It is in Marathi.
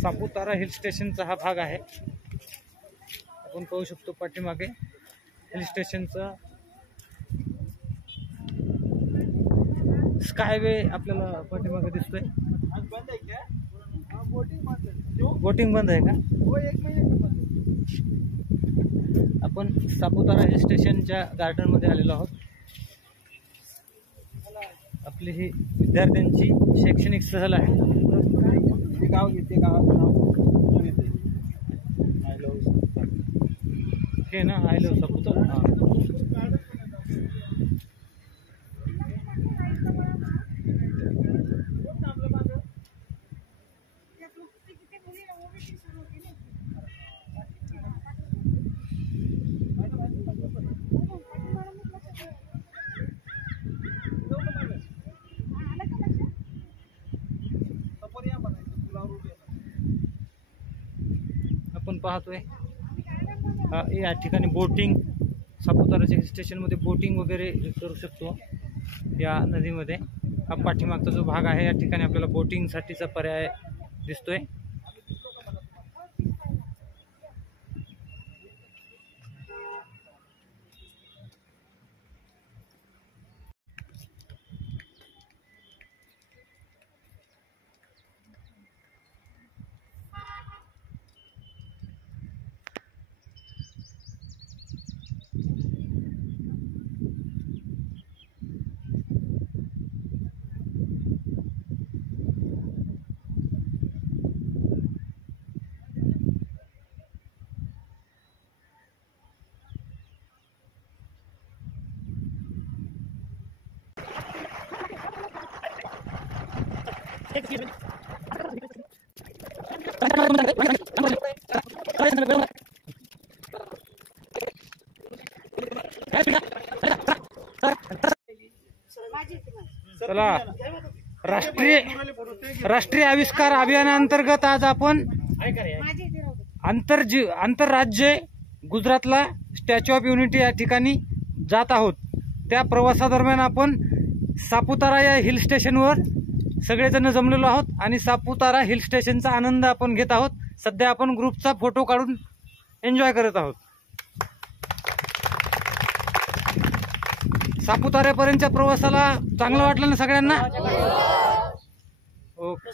सापुतारा हिल स्टेशनचा हा भाग आहे। आपण पाहू शकतो पाठीमागे हिल स्टेशनचा स्कायवे आपल्याला पाठीमागे दिसतोय। बोटिंग बंद आहे का? हो, 1 महिन्याचं बंद। आपण सापुतारा हिल स्टेशनच्या गार्डन मध्ये आलेलो आहोत। आपली ही विद्यार्थ्यांची शैक्षणिक सहल आहे। गाव घेते, गावाचं नाव हे ना, आय लव्ह सापुतारा। आपण पाहतोय या ठिकाणी बोटिंग, सापुताराच्या हिल स्टेशन मध्ये बोटिंग वगैरे करू शकतो या नदीमध्ये। हा पाठीमागचा जो भाग आहे या ठिकाणी आपल्याला बोटिंग साठीचा पर्याय दिसतोय। चला, राष्ट्रीय आविष्कार अभियानांतर्गत आज आपण आंतरराज्य गुजरातला स्टॅच्यू ऑफ युनिटी या ठिकाणी जात आहोत। त्या प्रवासादरम्यान आपण सापुतारा या हिल स्टेशनवर सगळेजण जमलेलो आहोत आणि सापुतारा हिल स्टेशनचा आनंद आपण घेत आहोत। सध्या आपण ग्रुपचा फोटो काढून एन्जॉय करत आहोत। सापुताऱ्यापर्यंतच्या प्रवासाला चांगलं वाटलं ना सगळ्यांना? ओके।